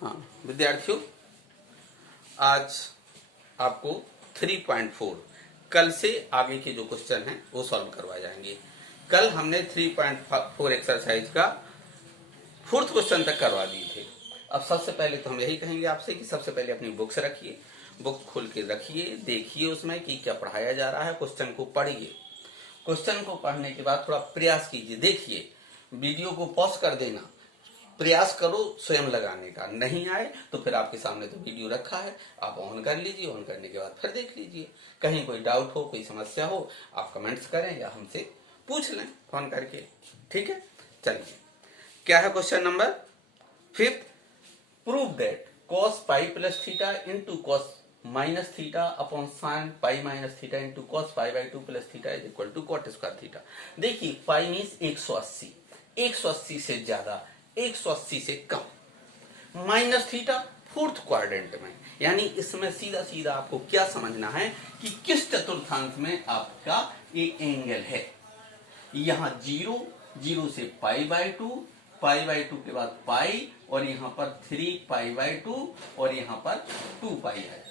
हाँ विद्यार्थियों, आज आपको 3.4 कल से आगे के जो क्वेश्चन हैं वो सॉल्व करवाए जाएंगे। कल हमने 3.4 एक्सरसाइज का 4th क्वेश्चन तक करवा दिए थे। अब सबसे पहले तो हम यही कहेंगे आपसे कि सबसे पहले अपनी बुक्स रखिए, बुक्स खोल के रखिए, देखिए उसमें कि क्या पढ़ाया जा रहा है, क्वेश्चन को पढ़िए। क्वेश्चन को पढ़ने के बाद थोड़ा प्रयास कीजिए, देखिए, वीडियो को पॉज कर देना, प्रयास करो स्वयं लगाने का। नहीं आए तो फिर आपके सामने तो वीडियो रखा है, आप ऑन कर लीजिए, ऑन करने के बाद फिर देख लीजिए। कहीं कोई डाउट हो, कोई समस्या हो, आप कमेंट्स करें या हमसे पूछ लें फोन करके। ठीक है, चलिए क्या है question number 5th। Prove that cos pi plus theta into cos minus theta upon sine pi minus theta into cos pi by 2 plus theta is equal to cot square theta. देखिए pi means 180, 180 से ज्यादा, 180 से कम, minus theta 4th quadrant में, यानी इसमें सीधा सीधा आपको क्या समझना है कि किस चतुर्थांश में आपका ये एंगल है। यहाँ 0, 0 से पाई बाई 2, पाई बाई 2 के बाद पाई, और यहाँ पर 3 पाई बाई 2, और यहाँ पर 2 पाई है।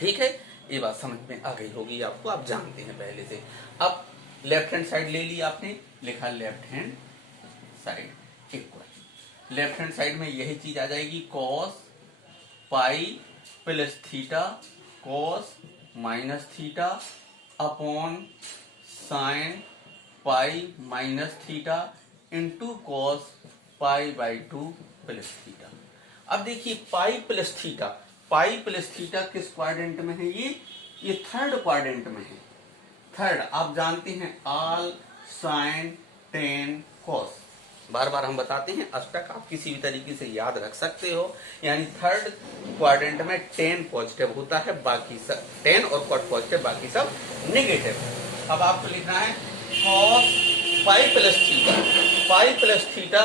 ठीक है, ये बात समझ में आ गई होगी आपको, आप जानते हैं पहले से। अब लेफ्ट हैंड साइड ले ली आपने, लिखा left hand side equal, left hand side में यही चीज आ जाएगी, cos pi plus theta cos minus theta upon sine pi minus theta into cos pi by 2 plus theta. अब देखिए पाई प्लस थीटा किस क्वाड्रेंट में है? ये 3rd क्वाड्रेंट में है। 3rd आप जानते हैं, ऑल साइन टेन कॉस, बार बार हम बताते हैं, अब तक आप किसी भी तरीके से याद रख सकते हो। यानी 3rd क्वाड्रेंट में टेन पॉजिटिव होता है, बाकी सब टेन और कॉट पॉजिटिव, बाकी सब नेगेटिव। अब आपको लिखना है कॉस पाई प्लस थीटा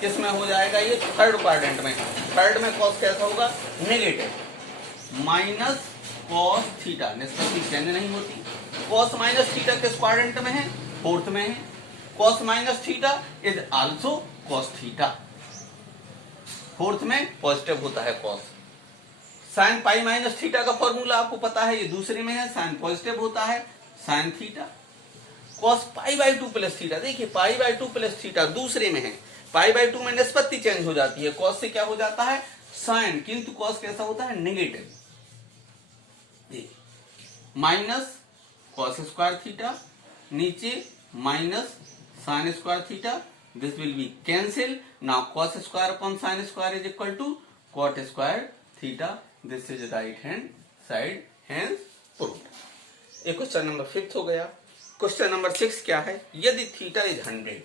किसमें हो जाएगा? ये 3rd क्वाड्रेंट में। 3rd में कॉस कैसा होगा? नेगेटिव, माइनस कॉस थीटा, निष्पत्ति चेंज नहीं होती। कॉस माइनस थीटा किस क्वाड्रेंट में है? 4th में है। Cos minus theta is also cos theta, 4th में पॉजिटिव होता है cos. Sign pi minus theta का फॉर्मूला आपको पता है, ये दूसरे में है, साइन पॉजिटिव होता है sine theta. Cos pi by 2 plus theta, देखिए पाई बाई 2 प्लस थीटा दूसरे में है, पाई बाई 2 में निष्पत्ति चेंज हो जाती है, कॉस से क्या हो जाता है? साइन, किंतु कॉस कैसा होता है? Negative. Minus cos square theta, नीचे minus sine square theta, this will be cancel. Now cos square upon sine square is equal to cot square theta, this is right hand side, hence proved. ये question number 5th हो गया। Question number 6 क्या है? यदि theta is 100,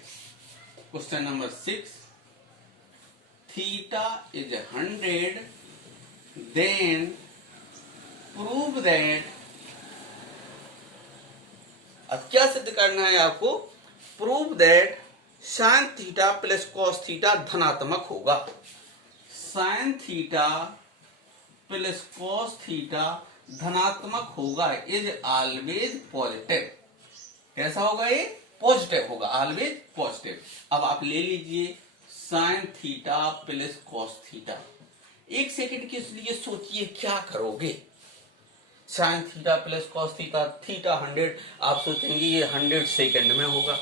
question number 6, theta is 100 then prove that, अब क्या सिद्ध करना है आपको? Prove that sign theta plus cos theta धनात्मक होगा। Sign theta plus cos theta धनात्मक होगा, इज ऑलवेज पॉजिटिव। कैसा होगा? ये पॉजिटिव होगा, ऑलवेज पॉजिटिव। अब आप ले लीजिए sign theta plus cos theta. एक सेकंड के लिए सोचिए क्या करोगे। Sign theta plus cos theta, theta 100, आप सोचेंगे ये 100 सेकंड में होगा,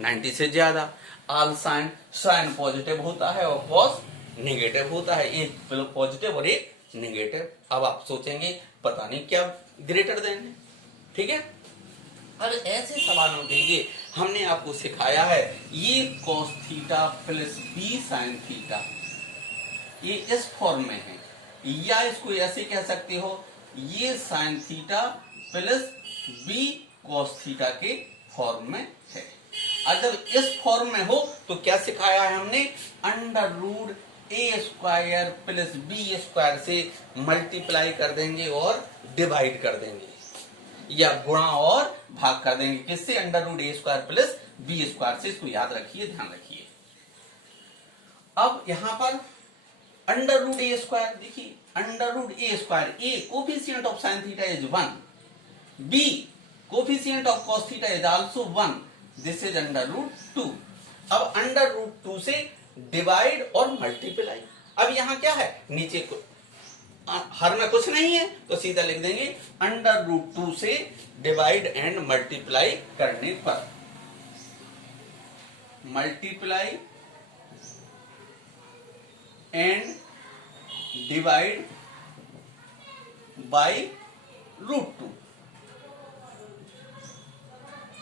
90 से ज्यादा। ऑल साइन, साइन पॉजिटिव होता है और कॉस नेगेटिव होता है, एक पॉजिटिव और एक नेगेटिव। अब आप सोचेंगे पता नहीं क्या ग्रेटर देन है। ठीक है, अब ऐसे सवालों के लिए हमने आपको सिखाया है, ये cos theta plus b sine theta, ये इस फॉर्म में है, या इसको ऐसे कह सकते हो, ये sine theta plus b cos theta के फॉर्म में है। और जब इस फॉर्म में हो तो क्या सिखाया है हमने? Under root a square plus b square से मल्टीप्लाई कर देंगे और डिवाइड कर देंगे, या गुणा और भाग कर देंगे। किससे? Under root a square plus b square से। इसको याद रखिए, ध्यान रखिए। अब यहां पर अंडर रूट ए स्क्वायर, देखिए under root a square, a coefficient of sine theta is 1, b coefficient of cos theta is also 1, this is under root 2। अब अंडर रूट 2 से डिवाइड और मल्टीप्लाई। अब यहाँ क्या है, नीचे को हर में कुछ नहीं है तो सीधा लिख देंगे √2 से डिवाइड एंड मल्टीप्लाई करने पर, मल्टीप्लाई एंड डिवाइड बाय √2,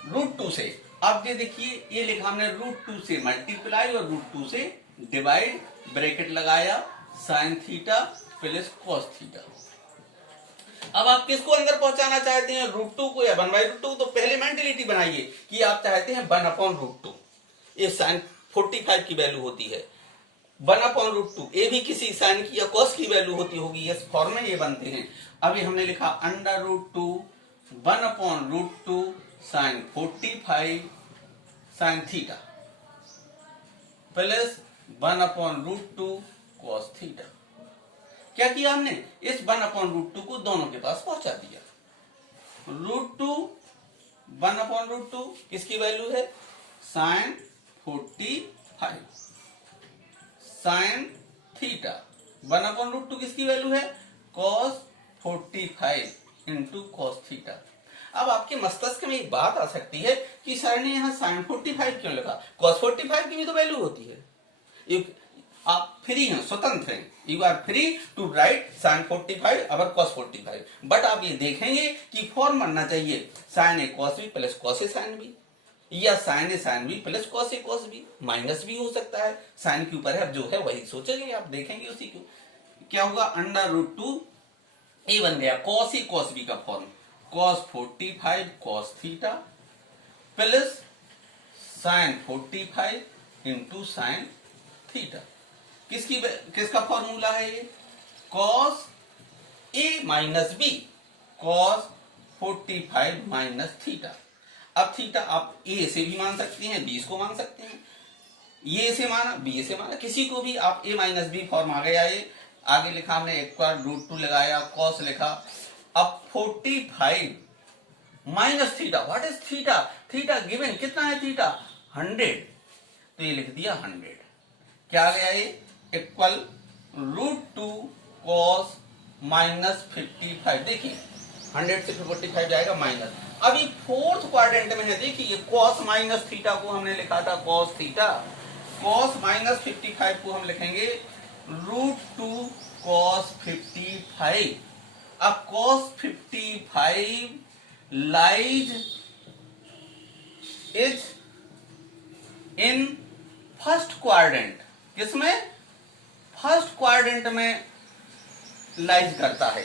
√2 से। अब ये देखिए ये लिखा हमने √2 से मल्टीप्लाई और √2 से डिवाइड, ब्रैकेट लगाया sign theta plus cos theta. अब आप किसको अंदर पहुंचाना चाहते हैं, √2 को या 1/√2? तो पहले मेंटलिटी बनाइए कि आप चाहते हैं 1/√2। ये साइन 45 की वैल्यू होती है, 1/√2 ये भी किसी साइन की या कॉस की वैल्यू होती होगी, इस फॉर्म में ये बनते हैं। अभी हमने लिखा √2 1/√2 sine 45 sine theta plus 1/√2 cos theta. क्या किया हमने, इस 1/√2 को दोनों के पास पहुंचा दिया। √2 1/√2 किसकी वैल्यू है, साइन 45 साइन थीटा, 1/√2 किसकी वैल्यू है, कॉस 45 इंटू कॉस थीटा। अब आपके मस्तिष्क में एक बात आ सकती है कि सर ने यहाँ साइन 45 क्यों लिखा, कॉस 45 की भी तो वैल्यू होती है। आप फ्री हैं, स्वतंत्र हैं, you are free to write sine 45 or cos 45, but आप ये देखेंगे कि फॉर्म बनना चाहिए sine a cos b plus cos a sine b, या sine a sine b plus cos A cos b, minus भी हो सकता है, साइन के ऊपर है, अब जो है वही सोचेंगे, आप देखेंगे उसी को। क्या होगा, √2 ए बन गया कॉस ए कॉस बी का form, cos 45 cos theta plus sine 45 into sine theta. किसका फॉर्मूला है ये, cos A minus B, cos 45 minus theta. अब थीटा आप ए से भी मान सकते हैं, बी को मान सकते हैं, ये से माना बी से माना, किसी को भी आप ए माइनस बी फॉर्म आ गया। ये आगे लिखा हमने एक बार √2 लगाया, कॉस लिखा, अब 45 minus theta, what is theta, theta given कितना है, थीटा 100, तो ये लिख दिया 100। क्या आ गया ये, इक्वल √2 कॉस माइनस 55। देखिए 100 से 45 जाएगा माइनस। अभी फोर्थ क्वाड्रेंट में है, देखिए कॉस माइनस थीटा को हमने लिखा था कॉस थीटा, कॉस माइनस 55 को हम लिखेंगे √2 कॉस 55। अब cos 55 lies is in first quadrant, किसमें, फर्स्ट क्वाड्रेंट में लाइज करता है,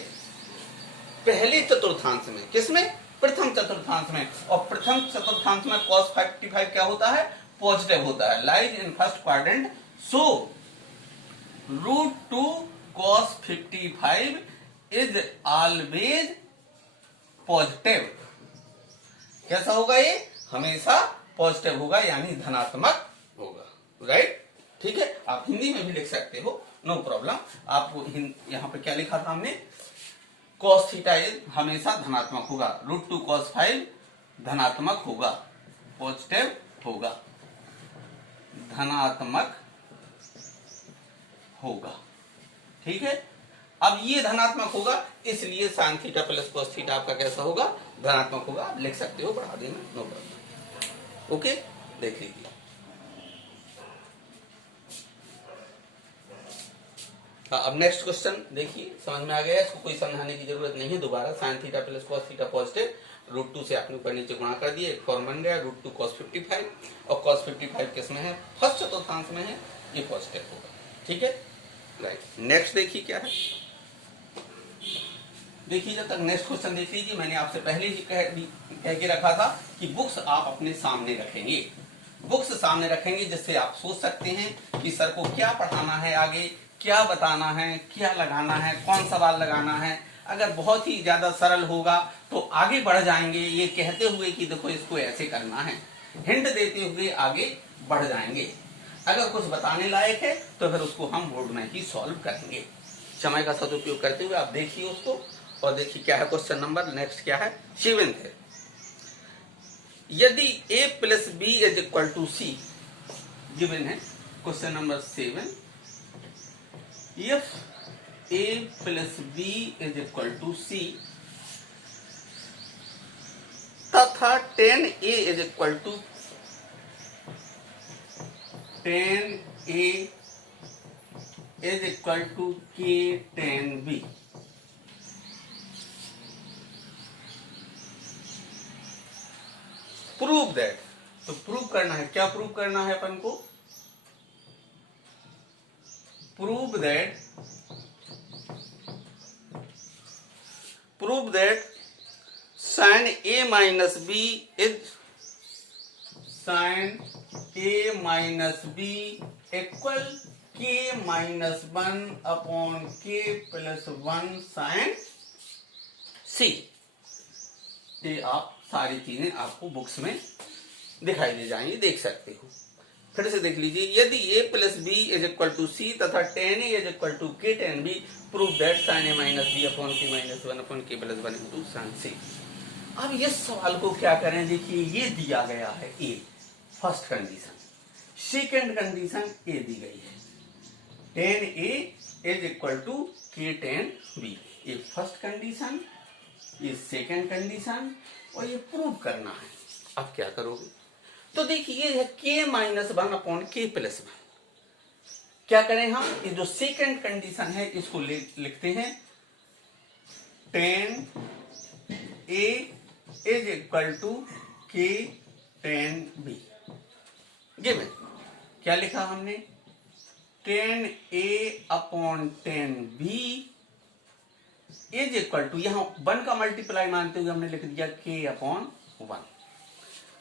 पहले चतुर्थांश में, किसमें, प्रथम चतुर्थांश में। और प्रथम चतुर्थांश में cos 55 क्या होता है, पॉजिटिव होता है, lies in first quadrant, so √2 cos 55 is always positive. कैसा होगा ये, हमेशा पॉजिटिव होगा, यानी धनात्मक होगा, राइट। ठीक है, आप हिंदी में भी लिख सकते हो, नो प्रॉब्लम। आपको यहाँ पे क्या लिखा था हमने, cos थीटा हमेशा धनात्मक होगा, √2 cos 5 धनात्मक होगा, पॉजिटिव होगा, धनात्मक होगा। ठीक है, अब ये धनात्मक होगा, इसलिए sign theta plus cos theta आपका कैसा होगा, धनात्मक होगा। आप लिख सकते हो, बढ़ा देना, नो प्रॉब्लम। ओके, देख लीजिए। अब नेक्स्ट क्वेश्चन देखिए, समझ में आ गया, इसको कोई समझाने की जरूरत नहीं है दोबारा। Sign theta plus cos theta positive, √2 से आपने ऊपर नीचे गुणा कर दिए, एक फॉर्म बन गया √2 cos 55, और cos 55 किस में है, फर्स्ट चतुर्थांश में है, ये पॉजिटिव होगा। ठीक है, राइट। नेक्स्ट देखिए क्या है, देखिए जब तक नेक्स्ट क्वेश्चन देख लीजिए। मैंने आपसे पहले ही कह के रखा था कि बुक्स आप अपने सामने रखेंगे, बुक्स सामने रखेंगे, जिससे आप सोच सकते हैं कि सर को क्या पढ़ाना है, आगे क्या बताना है, क्या लगाना है, कौन सवाल लगाना है। अगर बहुत ही ज्यादा सरल होगा तो आगे बढ़ जाएंगे, ये कहते हुए कि देखो इसको ऐसे करना है, हिंट देते हुए आगे बढ़ जाएंगे। अगर कुछ बताने लायक है तो फिर उसको हम बोर्ड में ही सॉल्व करेंगे। समय का सदुपयोग करते हुए आप देखिए उसको, और देखिए क्या है क्वेश्चन नंबर नेक्स्ट क्या है, 7th है। यदि a plus B is equal to C given है, question number 7, if a plus b is equal to c तथा 10a is equal to 10a is equal to k 10b, prove that. तो prove करना है, क्या prove करना है अपन को? Prove that sin a minus b is sin a minus b equal k minus 1 upon k plus 1 sin c। ये आप सारी चीजें आपको बुक्स में दिखाई दे जाएंगी, देख सकते हो। फिर से देख लीजिए, यदि a plus B is equal to C तथा 10a is equal to k 10b, prove that sin a minus B upon k minus 1 upon k plus 1 into sin c। अब इस सवाल को क्या करें? देखिए, ये दिया गया है a, first condition. Second condition a दी गई है, 10a is equal to k 10b। ये फर्स्ट कंडीशन, ये सेकेंड कंडीशन, और ये प्रूव करना है। अब क्या करोगे? तो देखिए, ये है k minus 1 upon k plus 1। क्या करें हम? ये जो सेकेंड कंडीशन है इसको लिखते हैं 10a is equal to k 10b। Given क्या लिखा हमने? 10a upon 10b is equal to, यहां 1 का मल्टीप्लाई मानते हुए हमने लिख दिया k अपॉन 1।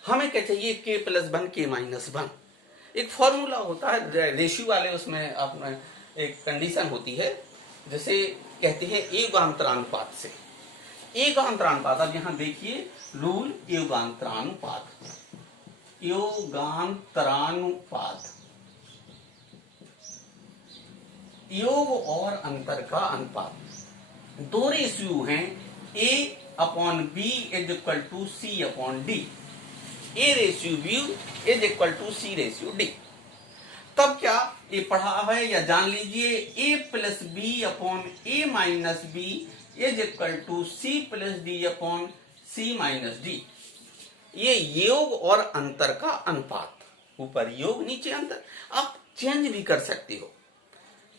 हमें क्या चाहिए? k plus 1 k minus 1। एक फॉर्मूला होता है रेशियो वाले, उसमें अपना एक कंडीशन होती है, जैसे कहते हैं योगांतरानुपात से। योगांतरानुपात, अब यहां देखिए रूल, योगांतरानुपात, योगांतरानुपात, योग और अंतर का अनुपात। दो रेशियो हैं, a upon B is equal to C upon D. A ratio B is equal to C ratio D. तब क्या ये पढ़ा है या जान लीजिए, A plus B upon A minus B is equal to C plus D upon C minus D. ये योग और अंतर का अनुपात, ऊपर योग नीचे अंतर। आप चेंज भी कर सकते हो,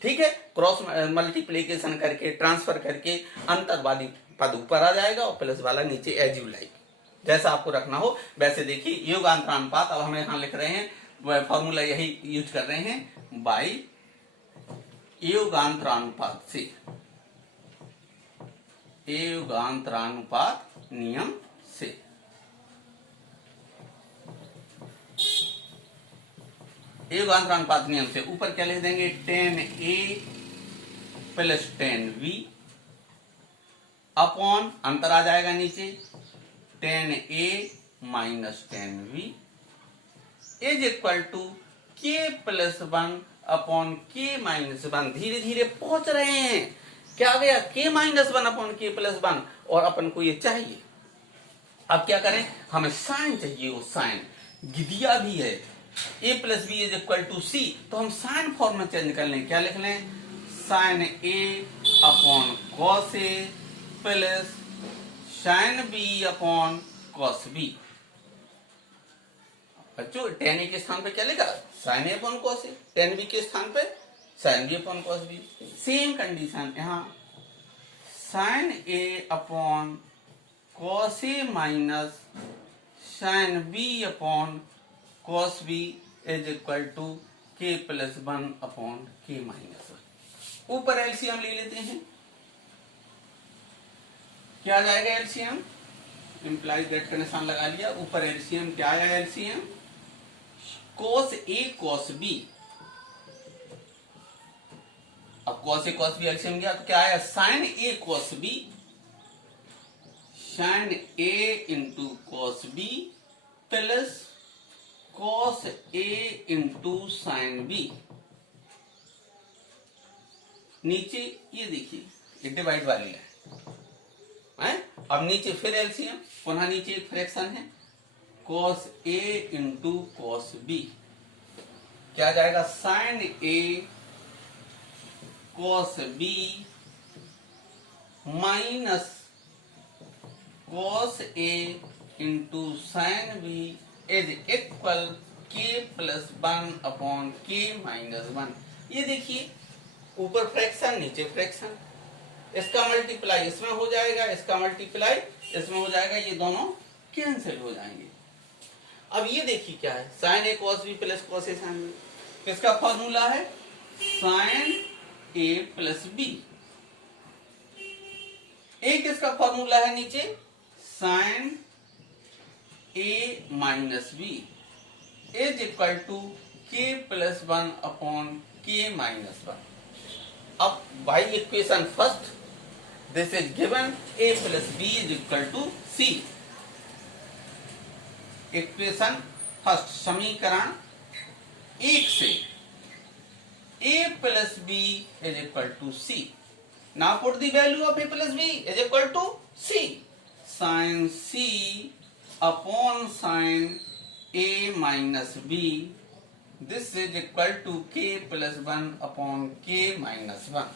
ठीक है, क्रॉस मल्टीप्लीकेशन करके, ट्रांसफर करके अंतर वाली पद ऊपर आ जाएगा और प्लस वाला नीचे, एज यू लाइक, जैसा आपको रखना हो वैसे। देखिए, योगांतरानुपात, अब हम यहां लिख रहे हैं, फॉर्मूला यही यूज कर रहे हैं, बाई योगांतरानुपात से, योगांतरानुपात नियम से। योगांतरानुपात नियम से ऊपर क्या लिख देंगे? 10a प्लस 10b अपॉन, अंतर आ जाएगा नीचे, 10a minus 10b is equal to k plus 1 upon k minus 1। धीरे धीरे पहुंच रहे हैं, क्या गया? k minus 1 upon k plus 1, और अपन को ये चाहिए। अब क्या करें? हमें साइन चाहिए, वो साइन दिया भी है, a plus B is equal to C, तो हम साइन फॉर्म में चेंज कर लें। क्या लिख लें? Sine a upon cos a plus sine b upon cos b। बच्चों, tan a के स्थान पे क्या लिखा? Sine a upon cos a। tan b के स्थान पे sine b upon cos b। Same condition यहाँ, sine a upon cos a minus sine b upon cos b is equal to k plus 1 upon k minus 1। ऊपर LCM ले लेते हैं, क्या आ जाएगा? एलसीएम इंप्लाइज दैट का निशान लगा लिया। ऊपर एलसीएम क्या आया? LCM cos a cos b। अब cos a cos b LCM गया तो क्या आया? sin a cos b, sin a into cos b plus cos a into sin b। नीचे ये देखिए, ये डिवाइड वाली है। अब नीचे फिर एलसीएम, पुनः नीचे एक फ्रैक्शन है, cos a into cos b क्या आ जाएगा, sine a cos b minus cos a into sine b is equal k plus 1 के माइनस 1। ये देखिए ऊपर फ्रैक्शन नीचे फ्रैक्शन, इसका मल्टीप्लाई इसमें हो जाएगा, इसका मल्टीप्लाई इसमें हो जाएगा, ये दोनों कैंसिल हो जाएंगे। अब ये देखिए क्या है, sine a cos b plus cos a sine b, किसका फॉर्मूला है, साइन ए प्लस बी। ए किसका फॉर्मूला है नीचे, sine A minus B is equal to के प्लस 1 के माइनस 1। अब by equation first this is given a plus B is equal to c. Equation first समीकरण 1 से a plus B is equal to c. Now put the value of a plus B is equal to C. Sine c upon sine a minus B this is equal to के plus 1 के minus 1।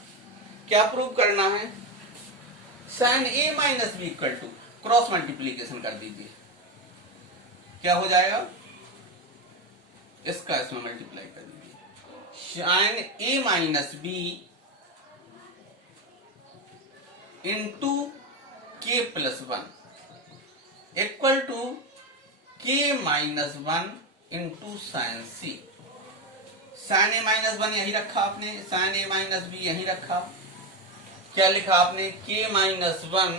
क्या prove करना है, sine A minus B equal to cross multiplication कर दीजिए, क्या हो जाएगा, इसका इसमें मल्टीप्लाई कर दीजिए, साइन ए माइनस बी इंटू के plus 1 equal to k minus 1 into sine C. Sign A minus 1 यही रखा आपने, साइन ए माइनस बी यही रखा, क्या लिखा आपने, के माइनस 1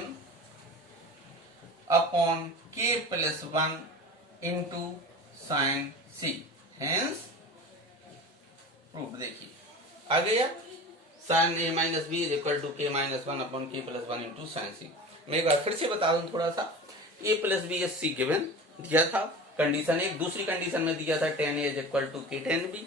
अपॉन के plus 1 into sine C, hence proof. देखिए आ गया, sine A minus B is equal to k minus 1 upon के प्लस 1 इंटू साइन सी। मैं एक बार फिर से बता दूं थोड़ा सा, A plus B S C given दिया था, कंडीशन एक, दूसरी कंडीशन में दिया था tan a is equal to K tan b।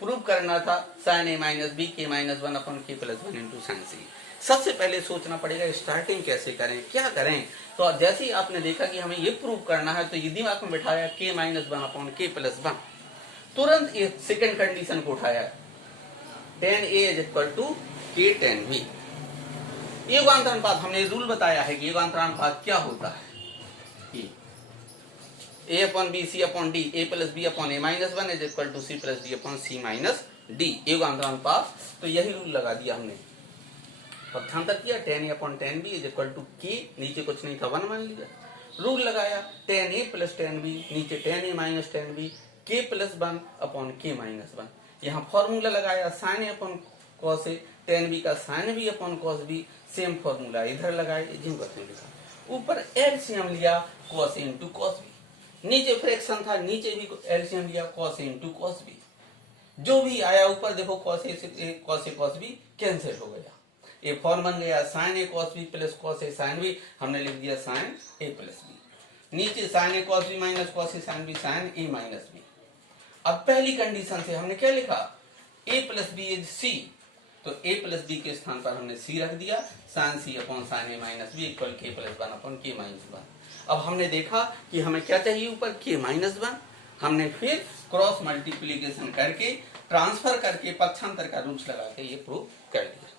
Prove करना था साइन ए minus B K minus 1 upon के प्लस 1 इंटू साइन सी। सबसे पहले सोचना पड़ेगा स्टार्टिंग कैसे करें, क्या करें। तो जैसे ही आपने देखा कि हमें ये प्रूव करना है तो ये दिमाग में बैठाया के माइनस 1 अपॉन के प्लस 1, तुरंत ये सेकेंड कंडीशन को उठाया tan a is equal to K tan b। योगांतरानुपात हमने रूल बताया है कि योगांतरानुपात क्या होता है, a upon B C upon D, A plus B upon A minus 1 is equal to C plus D upon C minus D, योगांतरानुपात। तो यही रूल लगा दिया हमने, पक्षांतर किया, tan a upon tan b is equal to K, नीचे कुछ नहीं था 1 मान लिया, रूल लगाया tan a plus tan b, नीचे tan a minus tan b, K plus 1 upon K minus 1। यहाँ फॉर्मूला लगाया sine a upon cos a, tan b का sine b upon cos b, same formula इधर लगाए, जिन करते लिखा, ऊपर एलसीएम लिया cos a into cos b, नीचे फ्रैक्शन था, नीचे भी एलसीएम लिया cos a into cos b, जो भी आया ऊपर देखो कॉस a से कॉस b कैंसिल हो गया, ये फॉर्म बन गया sine a cos b plus cos a sine b, हमने लिख दिया साइन a प्लस b, नीचे sine a cos b minus cos a sine b, sine a minus b। अब पहली कंडीशन से हमने क्या लिखा, a plus b is c, तो a प्लस b के स्थान पर हमने c रख दिया, sine c upon sine a minus b equal k plus 1 upon K minus 1। अब हमने देखा कि हमें क्या चाहिए ऊपर, के माइनस 1, हमने फिर क्रॉस मल्टीप्लीकेशन करके ट्रांसफर करके पक्षांतर का रूल्स लगा के ये प्रूव कर दिया।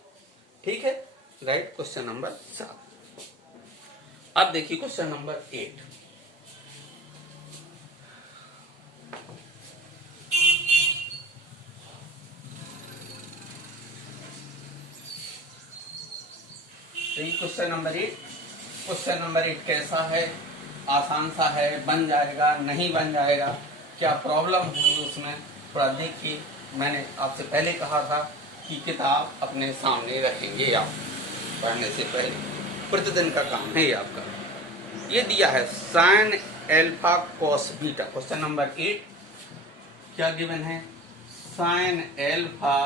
ठीक है, राइट। Question number 7। अब देखिए question number 8। Question number 8, question number 8 कैसा है, आसान सा है, बन जाएगा नहीं बन जाएगा, क्या प्रॉब्लम हुई उसमें थोड़ा देखिए। मैंने आपसे पहले कहा था कि किताब अपने सामने रखेंगे आप पढ़ने से पहले, प्रतिदिन का काम है ये आपका। ये दिया है sine alpha cos beta, question number 8 क्या गिवन है, sine alpha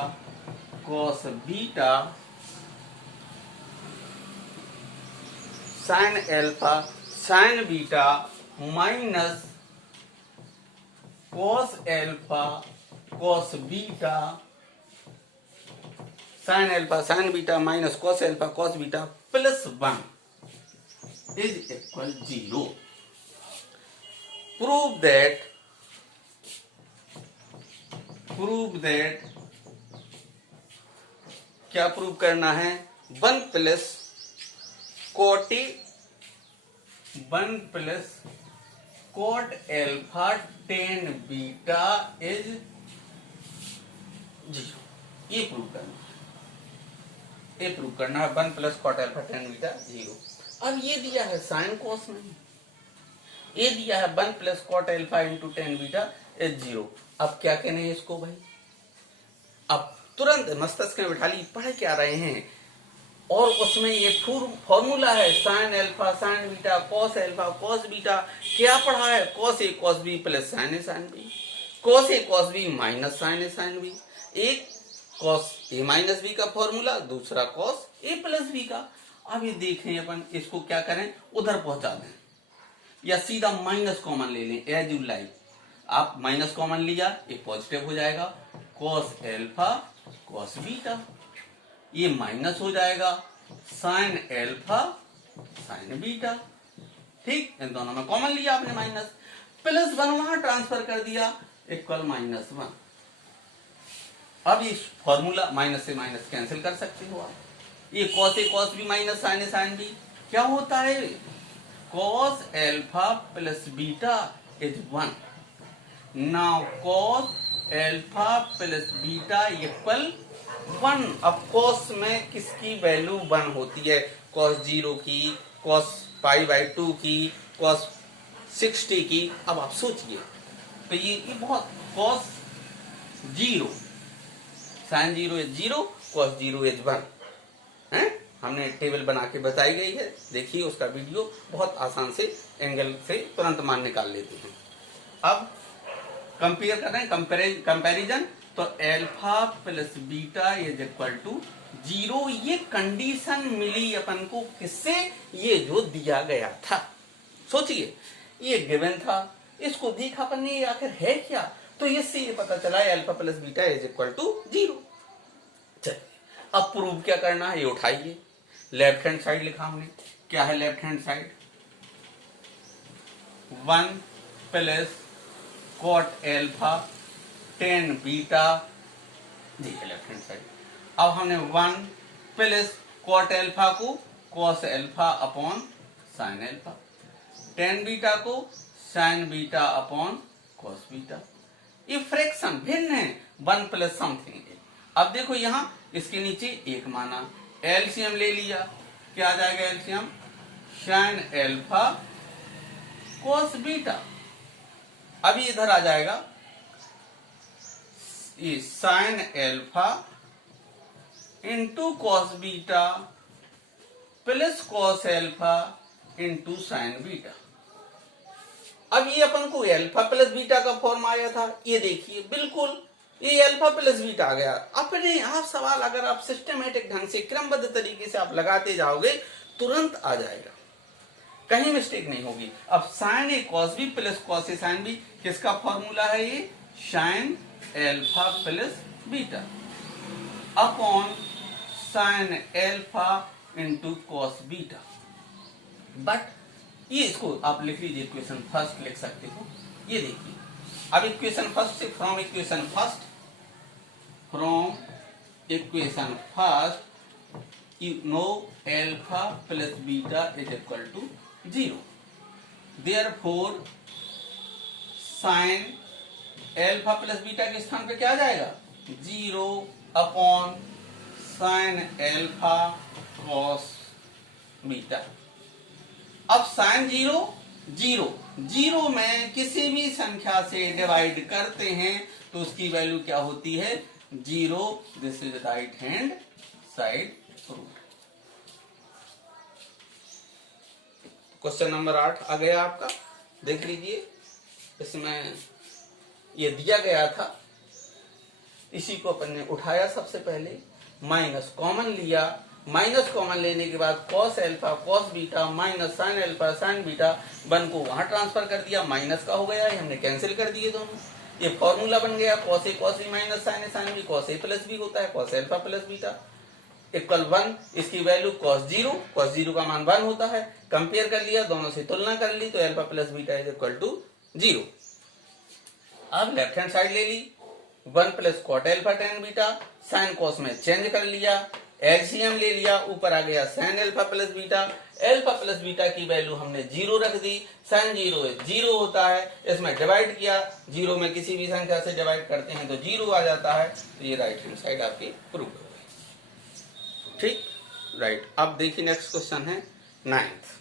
cos beta, sine alpha sine beta minus cos alpha cos beta, sine alpha sine beta minus cos alpha cos beta plus 1 is equal 0। Prove that prove that, क्या prove करना है, 1 plus कोटी 1 plus cot alpha tan beta is 0, ये prove करना है, ये prove करना है 1 plus cot alpha tan beta 0। अब ये दिया है साइन कॉस नहीं, ये दिया है 1 plus cot alpha into tan beta is 0। अब क्या कहने हैं इसको भाई, अब तुरंत मस्तिष्क में बिठा ली, पढ़ क्या रहे हैं, और उसमें ये फॉर्मूला है sine alpha sine beta cos alpha cos beta, क्या पढ़ा है, cos A cos b plus sign a sine B, cos A cos b minus sign a sine B, एक कॉस ए माइनस बी का formula, दूसरा cos A plus B का। अब ये देखें अपन इसको क्या करें, उधर पहुंचा दें या सीधा माइनस कॉमन ले लें, एज यू लाइक। आप माइनस कॉमन लिया, एक पॉजिटिव हो जाएगा, कॉस एल्फा कॉस बीटा, ये माइनस हो जाएगा साइन एल्फा साइन बीटा, ठीक, इन दोनों में कॉमन लिया आपने माइनस, प्लस 1 वहां ट्रांसफर कर दिया, इक्वल -1। अब ये फॉर्मूला माइनस से माइनस कैंसिल कर सकते हो आप, ये cos A cos b minus sign a sine B क्या होता है, cos alpha plus beta is 1। Now cos alpha plus beta equal 1। अब कॉस में किसकी वैल्यू 1 होती है, कॉस 0 की, कॉस π/2 की, कॉस 60 की। अब आप सोचिए तो ये बहुत, cos 0 sine 0 is 0, cos 0 is 1 है, हमने टेबल बना के बताई गई है, देखिए उसका वीडियो, बहुत आसान से एंगल से तुरंत मान निकाल लेते हैं। अब कंपेयर कर रहे हैं, कंपैरिजन, तो alpha plus beta is equal to 0, ये कंडीशन मिली अपन को किससे, ये जो दिया गया था। सोचिए ये गिवन था, इसको देखा अपन ने आखिर है क्या, तो इससे ये पता चला alpha plus beta is equal to 0। चलिए अब प्रूव क्या करना है, ये उठाइए, लेफ्ट हैंड साइड लिखा हमने, क्या है left hand side, 1 plus cot alpha tan beta, जी है लेफ्ट हैंड साइड। अब हमने 1 प्लस कॉट एल्फा को cos alpha upon sine alpha, tan beta को sine beta upon cos beta, ये फ्रैक्शन भिन्न है, 1 प्लस समथिंग। अब देखो यहां इसके नीचे एक माना, एलसीएम ले लिया, क्या आ जाएगा LCM, sign alpha cos beta. अब ये इधर आ जाएगा, ये sine alpha into cos beta plus cos alpha into sine beta. अब ये अपन को एल्फा प्लस बीटा का फॉर्म आया था, ये देखिए बिल्कुल ये अल्फा प्लस बीटा आ गया। अपने आप सवाल अगर आप सिस्टमेटिक ढंग से क्रमबद्ध तरीके से आप लगाते जाओगे तुरंत आ जाएगा, कहीं मिस्टेक नहीं होगी। अब sign a cos b plus cos a sine b किसका फॉर्मूला है, ये sign alpha plus beta upon sine alpha into cos beta. But ये इसको आप लिख लीजिए, इक्वेशन फर्स्ट लिख सकते हो। ये देखिए अब इक्वेशन फर्स्ट से, from equation first you know alpha plus beta is equal to 0. Therefore sin alpha plus beta के स्थान पे क्या आ जाएगा, 0 upon sin alpha cos beta। अब sin 0 0 0 में किसी भी संख्या से डिवाइड करते हैं तो उसकी वैल्यू क्या होती है, 0। This is right hand side root. Question number 8 आ गया आपका, देख लीजिए। इसमें ये दिया गया था, इसी को अपन ने उठाया, सबसे पहले माइनस कॉमन लिया, माइनस कॉमन लेने के बाद cos alpha cos beta minus sign alpha sine beta 1 को वहां ट्रांसफर कर दिया, माइनस का हो गया, हमने कैंसिल कर दिए दोनों। ये फॉर्मूला बन गया cos A cos b minus sign a sine B, cos A plus B होता है cos alpha plus beta equal 1। इसकी वैल्यू कॉस 0 का मान 1 होता है, कंपेयर कर लिया, दोनों से तुलना कर ली तो alpha plus beta is equal to 0। अब लेफ्ट हैंड साइड ले ली, 1 plus cot alpha tan beta, sine cos में चेंज कर लिया, एलसीएम ले लिया, ऊपर आ गया sine alpha plus beta. Alpha plus beta की वैल्यू हमने 0 रख दी, साइन 0 है 0 होता है, इसमें डिवाइड किया, 0 में किसी भी संख्या से डिवाइड करते हैं तो 0 आ जाता है, तो ये राइट हैंड साइड आपकी प्रूव हो गई। ठीक, राइट। अब देखिए नेक्स्ट क्वेश्चन है 9th,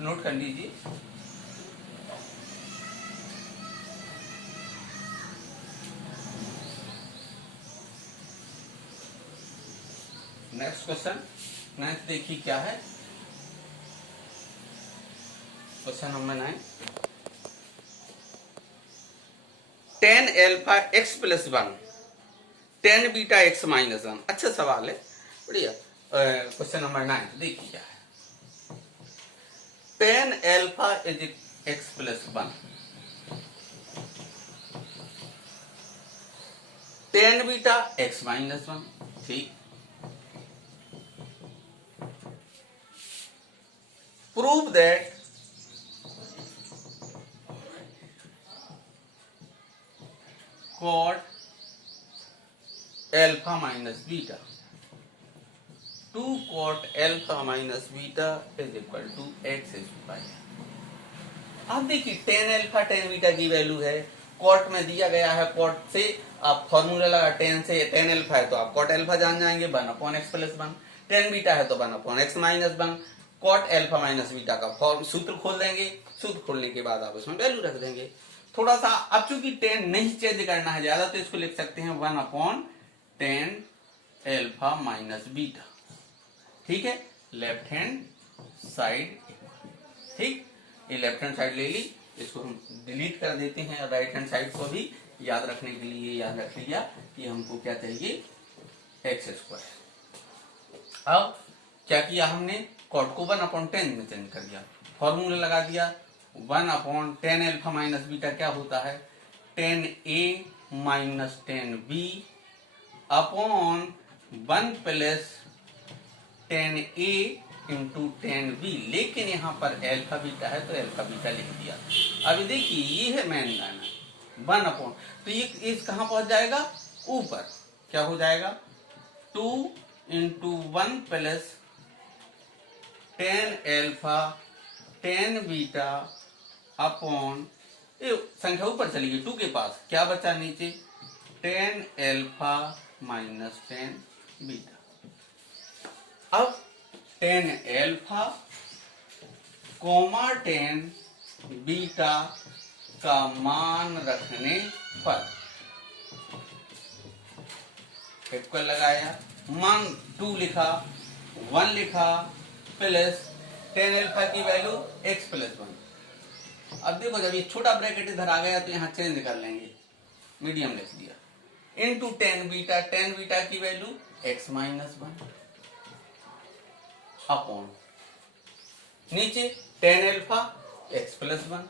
नोट कर लीजिए। नेक्स्ट क्वेश्चन 9th देखिए क्या है। Question number 9, tan alpha x plus 1 tan beta x minus 1। अच्छा सवाल है, बढ़िया। क्वेश्चन नंबर 9 देखिए क्या है। Tan alpha is x plus 1, tan beta x minus 1। ठीक, prove that cot alpha minus beta 2 cot alpha minus beta is equal to x square. अब देखिए टेन एल्फा टेन बीटा की वैल्यू है, cot में दिया गया है, कॉट से आप फॉर्मूला लगा, टेन से टेन एल्फा है तो आप कॉट एल्फा जान जाएंगे 1 upon X plus 1, tan beta है तो 1 upon X minus 1, cot alpha minus beta का फॉर्म सूत्र खोल देंगे, सूत्र खोलने के बाद आप उसमें वैल्यू रख देंगे। थोड़ा सा अब चूंकि टेन नहीं चेंज करना है ज्यादा तो इसको लिख सकते हैं 1 upon tan alpha minus beta. ठीक है, लेफ्ट हैंड साइड। ठीक, ये लेफ्ट हैंड साइड ले ली, इसको हम डिलीट कर देते हैं, राइट हैंड साइड को भी याद रखने के लिए याद रख लिया कि हमको क्या चाहिए, एक्स स्क्वायर। अब क्या किया हमने, कॉट को 1 अपॉन 10 में चेंज कर दिया, फॉर्मूला लगा दिया, 1 अपॉन 10 एल्फा माइनस बीटा क्या होता है, 10a minus 10b upon 1 plus 10a into 10b। लेकिन यहाँ पर एल्फा बीटा है तो एल्फा बीटा लिख दिया। अभी देखिए ये है मेन लाइन, 1 अपॉन, तो ये इस कहाँ पहुंच जाएगा, ऊपर क्या हो जाएगा, 2 into 1 plus 10 alpha 10 beta upon, ये संख्या ऊपर चली गई 2 के पास, क्या बचा नीचे, 10 एल्फा माइनस 10 बीटा। अब 10 एल्फा कोमा 10 बीटा का मान रखने पर इक्वल लगाया, मान 2 लिखा, 1 लिखा, प्लस 10 एल्फा की वैल्यू x प्लस 1। अब देखो जब ये छोटा ब्रैकेट इधर आ गया तो यहाँ चेंज कर लेंगे, मीडियम लिख दिया, इनटू 10 बीटा की वैल्यू x माइनस 1 अपॉन नीचे 10 alpha x plus 1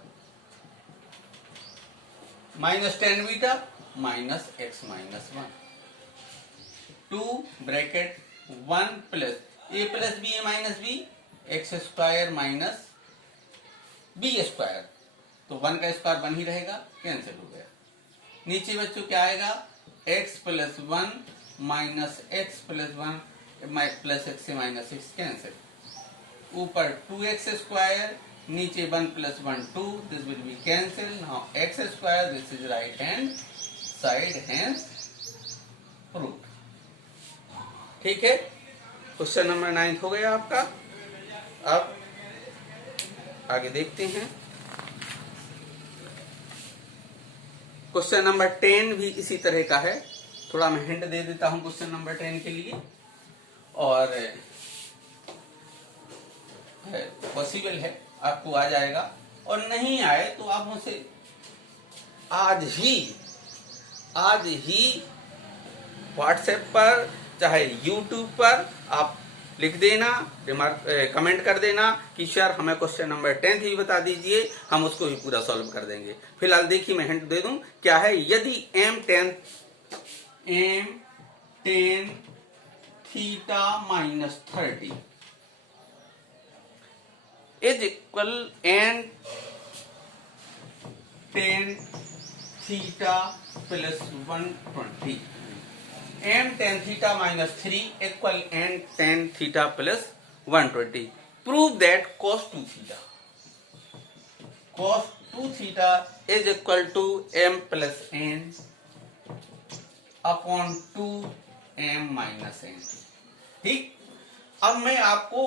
minus 10 beta minus x minus 1, 2 bracket 1 plus A plus B A minus B, x square minus B square, तो 1 का स्क्वायर 1 ही रहेगा, कैंसिल हो गया। नीचे बच्चों क्या आएगा, x plus 1 minus X plus 1 plus X से माइनस एक्स कैंसिल, ऊपर 2x स्क्वायर, नीचे 1 plus 1 2, this will be cancel, now X square, this is right hand side, hence proved. ठीक है, क्वेश्चन नंबर 9 हो गया आपका। अब आगे देखते हैं, क्वेश्चन नंबर 10 भी इसी तरह का है, थोड़ा मैं हिंट दे देता हूं क्वेश्चन नंबर 10 के लिए, और पॉसिबल है आपको आ जाएगा, और नहीं आए तो आप मुझसे आज ही व्हाट्सएप पर चाहे यूट्यूब पर आप लिख देना, रिमार्क कमेंट कर देना कि सर हमें क्वेश्चन नंबर 10 ही बता दीजिए, हम उसको भी पूरा सॉल्व कर देंगे। फिलहाल देखिए मैं हिंट दे दूं क्या है, यदि m10 theta minus 30 is equal and ten theta plus 120 m tan theta minus 3 equal n tan theta plus 120. Prove that cos 2 theta is equal to m plus n upon 2m minus n. ठीक, अब मैं आपको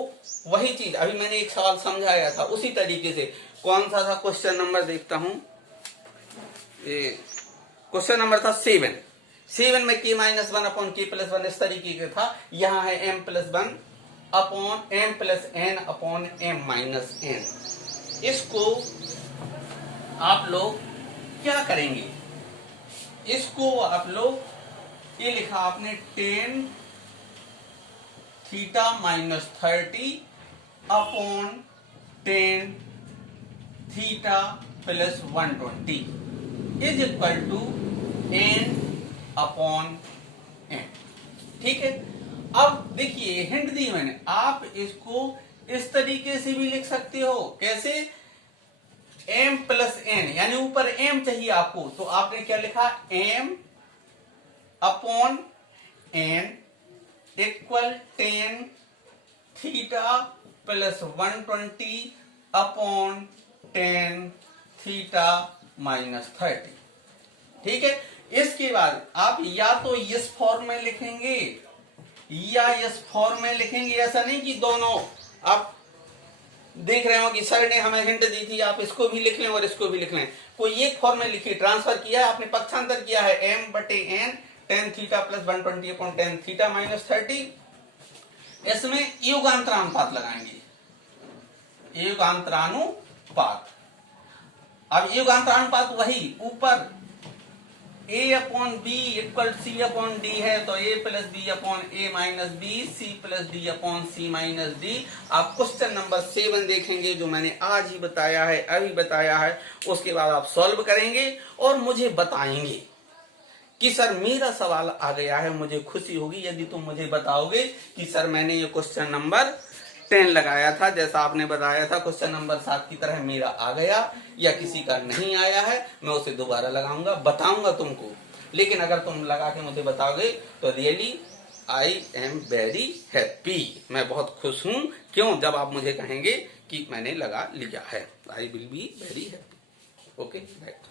वही चीज अभी मैंने एक सवाल समझाया था उसी तरीके से, कौन सा था क्वेश्चन नंबर देखता हूं, क्वेश्चन नंबर था 7 में k minus 1 upon k plus 1 इस तरीके का था। यहाँ है m plus 1 upon m plus n upon m minus n। इसको आप लोग क्या करेंगे, इसको आप लोग ये लिखा आपने tan theta minus 30 upon tan theta plus 120 is equal to n upon n। ठीक है, अब देखिए हिंट दी मैंने, आप इसको इस तरीके से भी लिख सकते हो, कैसे, m प्लस n, यानी ऊपर m चाहिए आपको, तो आपने क्या लिखा, m upon n equal tan theta plus 120 upon tan theta minus 30। ठीक है, इसके बाद आप या तो इस फॉर्म में लिखेंगे या इस फॉर्म में लिखेंगे, ऐसा नहीं कि दोनों आप देख रहे हो कि सर ने हमें हिंट दी थी आप इसको भी लिख लें और इसको भी लिख लें, कोई एक फॉर्म में लिखिए, ट्रांसफर किया आपने, पक्षांतर किया है m बटे n ten theta plus 120 upon tan theta minus 30। इसमें योगांतरानुपात लगाएंगे, योगांतरानुपात। अब योगांतरानुपात वही ऊपर a upon B equal C upon D है, तो a plus B upon a minus B, C plus D upon C minus D. आप क्वेश्चन नंबर 7 देखेंगे जो मैंने आज ही बताया है, अभी बताया है, उसके बाद आप सॉल्व करेंगे और मुझे बताएंगे कि सर मेरा सवाल आ गया है। मुझे खुशी होगी यदि तुम मुझे बताओगे कि सर मैंने ये क्वेश्चन नंबर 10 लगाया था, जैसा आपने बताया था क्वेश्चन नंबर 7 की तरह मेरा आ गया, या किसी का नहीं आया है, मैं उसे दोबारा लगाऊंगा, बताऊंगा तुमको। लेकिन अगर तुम लगा के मुझे बताओगे तो really I am very happy, मैं बहुत खुश हूं। क्यों, जब आप मुझे कहेंगे कि मैंने लगा लिया है, I will be very happy. Okay, right.